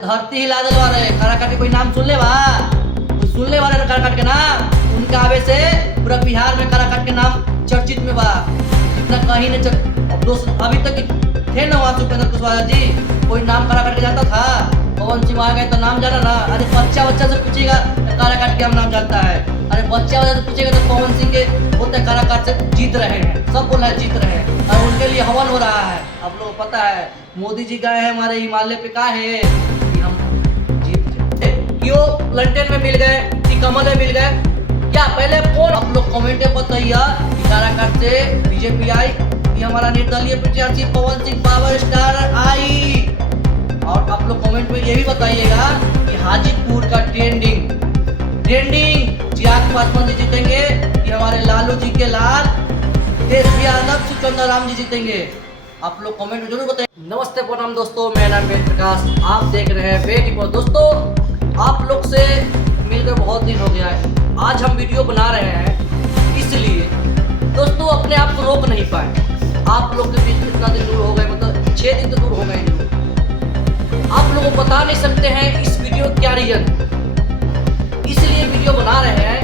धरती हिला दिलवा रहे खड़ा काट के कोई नाम सुन ले बा सुन ले वाले खड़ा काट के नाम उनके आवे से पूरा बिहार में खड़ा काट के नाम चर्चित में बा जितना कहीं ने अब दोस्त अभी तक थे ना वहाँ उपेंद्र कुशवाहा जी कोई नाम खड़ा काट के जाता था पवन सिंह आ गए तो नाम जाना ना। अरे बच्चा बच्चा से पूछेगा तो खड़ा काट के हम नाम जानता है। अरे बच्चा बच्चा से पूछेगा तो पवन सिंह के बोलते खड़ा काट से जीत रहे हैं सब बोल रहे जीत रहे हैं और उनके लिए हवन हो रहा है। आप लोगों को पता है मोदी जी गए हैं हमारे हिमालय पे का है कि हम जीत क्यों लंदन में मिल गए कि कमल में मिल गए क्या पहले कौन आप लोग कमेंट में बताइए कि काराकाट से बीजेपी आई कि हमारा निर्दलीय प्रत्याशी पवन सिंह पावर स्टार आई। और आप लोग कमेंट में ये भी बताइएगा कि हाजीपुर का ट्रेंडिंग चिराग पासवान जी जीतेंगे कि हमारे लालू जी के लाल तेजस्वी यादव सुचंदा राम जी जीतेंगे। आप लोग कमेंट में जरूर बताइए। नमस्ते प्रणाम दोस्तों, मेरा नाम वेद प्रकाश, आप देख रहे हैं वेद रिपोर्ट। दोस्तों आप लोग से मिलकर बहुत दिन हो गया है, आज हम वीडियो बना रहे हैं इसलिए दोस्तों अपने आप को रोक नहीं पाए। आप लोग के बीच कितना दिन दूर हो गए, मतलब 6 दिन तो दूर हो गए। आप लोगों को बता नहीं सकते हैं इस वीडियो क्या रीजन है, इसलिए वीडियो बना रहे हैं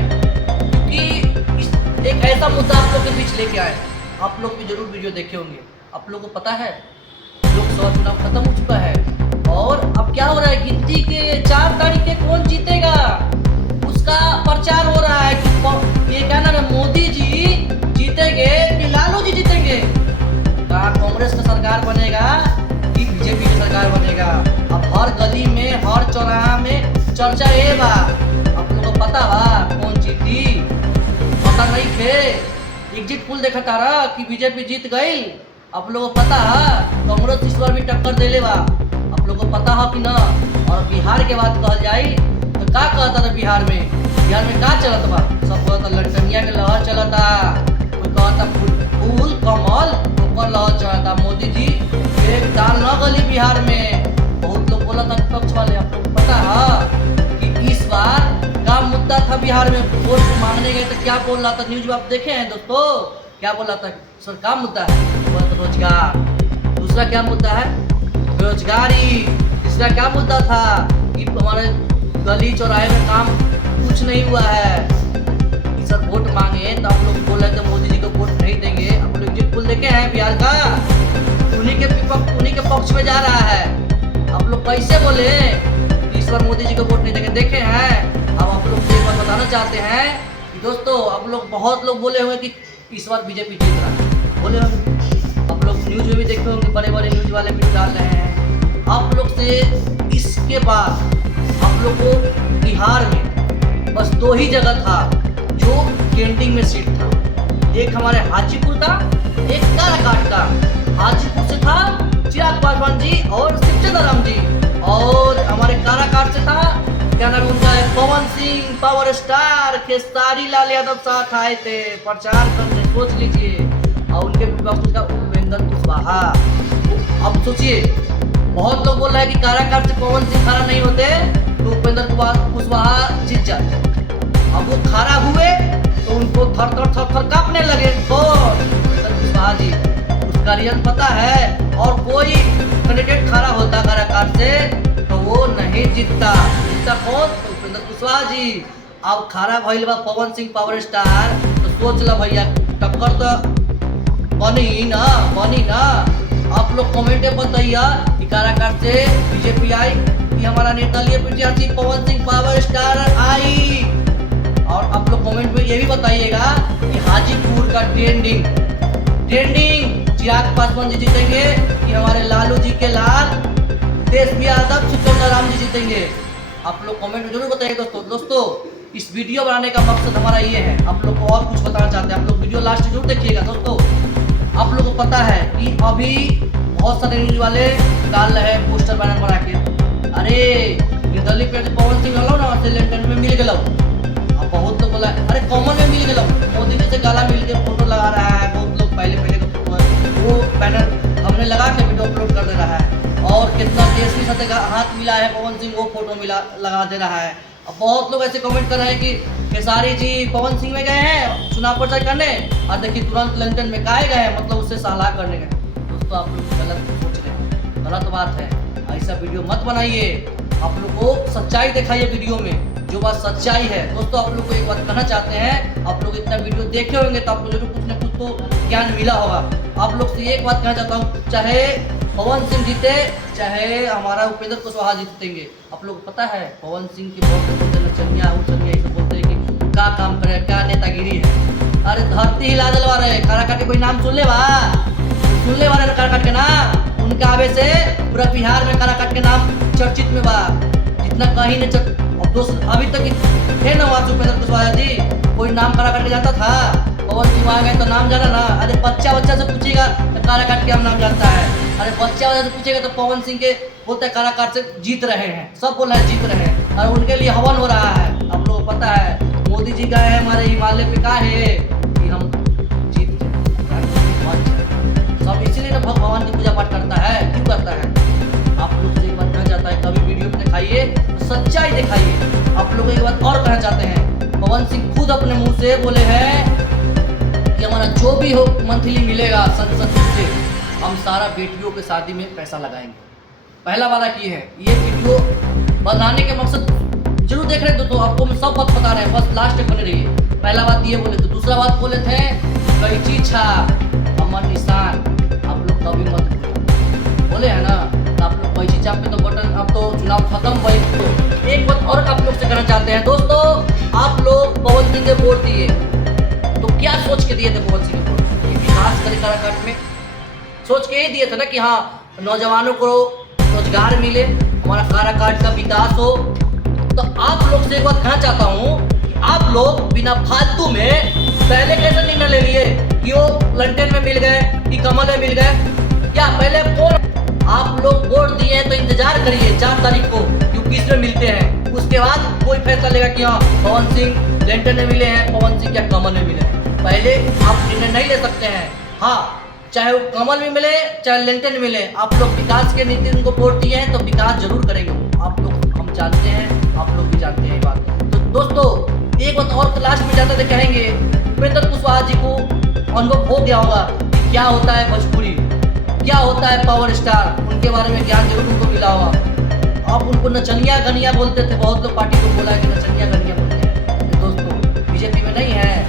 क्योंकि एक ऐसा मुद्दा आप लोग के बीच लेके आए। आप लोग भी जरूर वीडियो देखे होंगे। आप लोगों को पता है लोकसभा चुनाव खत्म हो चुका है और अब क्या हो रहा है, गिनती के 4 तारीख के कौन जीतेगा उसका प्रचार हो रहा है कि ये क्या नाम है, मोदी जी जीतेंगे कि लालू जी जीतेंगे, कहाँ कांग्रेस का सरकार बनेगा कि बीजेपी की सरकार बनेगा। अब हर गली में हर चौराहा में चर्चा ये बा। आप लोगों को पता बा कौन जीती, पता नहीं थे एग्जिट पोल देखा तारा कि बीजेपी जीत गई। आप लोगों को पता है कांग्रेस इस बार भी टक्कर देले बा। आप लोगों को पता है कि ना। और बिहार के बात कहल जाए तो का कहता था बिहार में का चलत बा, सब कहता लंटनिया के लहर चलता, कोई कहता फूल कमल ऊपर लहर चलता। मोदी जी एक दाल न गली बिहार में, बहुत लोग बोला था पक्ष वाले। आप लोग को पता है कि इस बार का मुद्दा था बिहार में, वोट मांगने गए तो क्या बोल रहा था, न्यूज में आप देखे हैं दोस्तों क्या बोल रहा था। सर का मुद्दा है बोला तो रोजगार, दूसरा क्या मुद्दा है बेरोजगारी, तीसरा क्या मुद्दा था कि हमारे गली चौराहे में काम कुछ नहीं हुआ है। सर वोट मांगे तो आप लोग बोल रहे थे मोदी जी को वोट नहीं देंगे। आप लोग एग्जिट पोल देखे हैं बिहार का, उन्हीं के पक्ष में जा रहा है। आप लोग कैसे बोले कि इस बार मोदी जी को वोट नहीं देंगे, देखे हैं। अब आप लोग से एक बात बताना चाहते हैं कि दोस्तों आप लोग बहुत लोग बोले हुए कि इस बार बीजेपी जीत रहा है, बोले होंगे। आप लोग न्यूज में भी देखे होंगे, बड़े बड़े न्यूज वाले भी डाल रहे हैं। आप लोग से इसके बाद आप लोग को बिहार में बस 2 ही जगह था जो ट्रेंडिंग में सीट था, एक हमारे हाजीपुर था, एक काराकाट का। हाजीपुर से था चिराग पासवान जी और सुचंदा राम जी, और हमारे काराकाट से था क्या नाम उनका है, पवन सिंह पावर स्टार खेसारी लाल यादव साथ आए थे प्रचार करने, सोच लीजिए। और उनके विपक्ष का उपेंद्र कुशवाहा। अब सोचिए बहुत लोग बोल रहे हैं कि काराकाट से पवन सिंह खड़ा नहीं होते तो उपेंद्र कुशवाहा जीत जाते। अब वो खड़ा हुए तो उनको थर थर कांपने लगे। तो उपेंद्र कुशवाहा जी उसका रीजन पता है, और कोई कैंडिडेट खड़ा होता काराकाट से तो वो नहीं जीतता कौन, तो उपेंद्र कुशवाहा जी। अब खड़ा भइल बा पवन सिंह पावर स्टार, तो सोच ला भैया टक्कर तो बनी ना। आप लोग कमेंट में बताइए कि काराकाट से बीजेपी आई कि हमारा निर्दलीय प्रत्याशी पवन सिंह पावर स्टार आई। और आप लोग कमेंट में ये भी बताइएगा कि हाजीपुर का ट्रेंडिंग चिराग पासवान जी जीतेंगे कि हमारे लालू जी के लाल तेजस्वी यादव सुचंदा राम जी जीतेंगे। आप लोग कमेंट में जरूर बताइए दोस्तों इस वीडियो बनाने का मकसद हमारा ये है। आप लोग को और कुछ बताना चाहते हैं, आप लोग वीडियो लास्ट जरूर देखिएगा दोस्तों। आप लोगों को पता है कि अभी बहुत सारे न्यूज वाले डाल रहे हैं पोस्टर बैनर बना के, अरे निर्दलीय प्रत्याशी पवन सिंह वालों ना से लंदन में मिल गए। अब बहुत लोग बोला अरे कॉमन में मिल गए, मोदी जी से गला मिल के फोटो लगा रहा है। बहुत लोग पहले का फोटो वो बैनर हमने लगा के वीडियो अपलोड कर दे रहा है, और कितना तेजस्वी साथ हाथ मिला है पवन सिंह वो फोटो लगा दे रहा है। अब बहुत लोग ऐसे कमेंट कर रहे हैं कि खेसारी जी पवन सिंह में गए हैं चुनाव प्रचार करने, और देखिए तुरंत लंदन में काहे गए, मतलब उससे सलाह करने गए। दोस्तों आप लोग गलत सोच रहे हैं, गलत बात है, ऐसा वीडियो मत बनाइए। आप लोग को सच्चाई दिखाइए वीडियो में, जो बात सच्चाई है। दोस्तों आप लोग को एक बात कहना चाहते हैं, आप लोग इतना वीडियो देखे होंगे तो आपको जरूर कुछ ना कुछ तो ज्ञान मिला होगा। आप लोग से एक बात कहना चाहता हूँ, चाहे पवन सिंह जीते चाहे हमारा उपेंद्र कुशवाहा जीतेंगे, आप लोग को पता है पवन सिंह की बहुत बोलते नचनिया उचनिया ये सब बोलते हैं कि क्या काम करे, क्या नेतागिरी है। अरे धरती हिला दिलवा रहे, काराकाट के कोई नाम सुन ले काराकाट के नाम, उनका आवे से पूरा बिहार में काराकाट के नाम चर्चित में बा। जितना कहीं ने अब दोस्त अभी तक थे ना वहाँ उपेंद्र कुशवाहा जी, कोई नाम काराकाट के जाता था? पवन सिंह वहाँ गए तो नाम जाना ना। अरे बच्चा से पूछेगा तो काराकाट के हम नाम जानता है। अरे बच्चा से पूछेगा तो पवन सिंह के बोलते काराकाट से जीत रहे हैं, सब बोल रहे हैं जीत रहे हैं, और उनके लिए हवन हो रहा है। आप लोगों को पता है मोदी जी गए हैं हमारे हिमालय पे, कहा है कि हम जीत सब इसीलिए ना भगवान की पूजा पाठ करता है, क्यों करता है? आप लोग से एक बात कहना चाहता है, कभी वीडियो में दिखाइए तो सच्चाई दिखाइए। आप लोग एक बात और कहना चाहते हैं, पवन सिंह खुद अपने मुंह से बोले हैं कि हमारा जो भी हो मंथली मिलेगा संसद से, हम सारा बेटियों के शादी में पैसा लगाएंगे। पहला वाला की है, ये वीडियो बनाने के मकसद जरूर देख रहे हैं दोस्तों, आपको हम सब बात बता रहे हैं, बस लास्ट तक बने रहिए। पहला बात ये बोले थे, दूसरा बात बोले थे कैची छा अमर निशान, आप लोग कभी मत बोले है ना, तो आप लोग कैची छाप पे तो बटन, अब तो चुनाव खत्म हुए। तो एक बात और आप लोग से कहना चाहते हैं दोस्तों, आप लोग पवन सिंह के वोट दिए तो क्या सोच के दिए थे? पवन सिंह को विकास करे काराकाट में सोच के ही दिए थे ना कि हाँ नौजवानों को रोजगार मिले, हमारा काराकाट का विकास हो। तो आप लोग से एक बात कहना चाहता हूँ कि आप लोग बिना फालतू में पहले कैसे निर्णय ले लिए कि वो लंदन में मिल गए कि कमल में मिल गए? क्या पहले कौन आप लोग वोट दिए तो इंतजार करिए 4 तारीख को कि किस में मिलते हैं, उसके बाद कोई फैसला लेगा कि हाँ पवन सिंह लंदन में मिले हैं, पवन सिंह क्या कमल में मिले हैं। पहले आप निर्णय नहीं ले सकते हैं। हाँ चाहे वो कमल में मिले चाहे लंदन में मिले, आप लोग विकास के नीति उनको वोट दिए हैं तो विकास जरूर करेंगे। आप लोग हम जानते हैं, आप लोग भी जानते हैं ये बात। तो दोस्तों एक बात और लास्ट में जाते थे कहेंगे, उपेंद्र कुशवाहा जी को अनुभव हो गया होगा कि क्या होता है भोजपुरी, क्या होता है पावर स्टार, उनके बारे में ज्ञान जरूर उनको मिला होगा। आप उनको नचनिया गनिया बोलते थे, बहुत लोग पार्टी को बोला है कि नचनिया गनिया बोलते हैं। दोस्तों बीजेपी में नहीं है,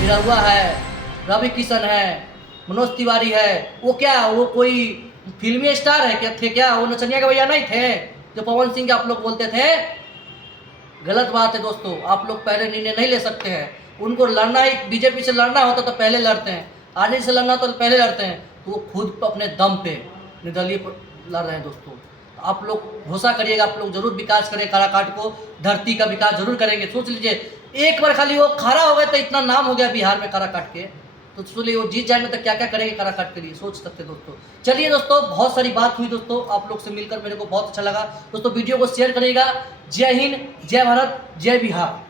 निरहुआ है, रवि किशन है, मनोज तिवारी है, वो क्या वो कोई फिल्मी स्टार है क्या? थे क्या वो नचनिया के भैया नहीं थे जो पवन सिंह के आप लोग बोलते थे? गलत बात है दोस्तों, आप लोग पहले निर्णय नहीं ले सकते हैं। उनको लड़ना ही बीजेपी से लड़ना होता तो पहले लड़ते हैं, आरजेडी से लड़ना तो पहले लड़ते हैं, तो वो खुद अपने दम पे निर्दलीय लड़ रहे हैं। दोस्तों आप लोग भरोसा करिएगा, आप लोग जरूर विकास करें, काराकाट को धरती का विकास जरूर करेंगे। सोच लीजिए एक बार खाली वो खड़ा हो गए तो इतना नाम हो गया बिहार में काराकाट के, तो सोचिए वो जीत जाएंगे तो क्या क्या करेंगे काराकाट के लिए, सोच सकते दोस्तों। चलिए दोस्तों बहुत सारी बात हुई दोस्तों, आप लोग से मिलकर मेरे को बहुत अच्छा लगा दोस्तों। वीडियो को शेयर करिएगा। जय हिंद, जय भारत, जय बिहार।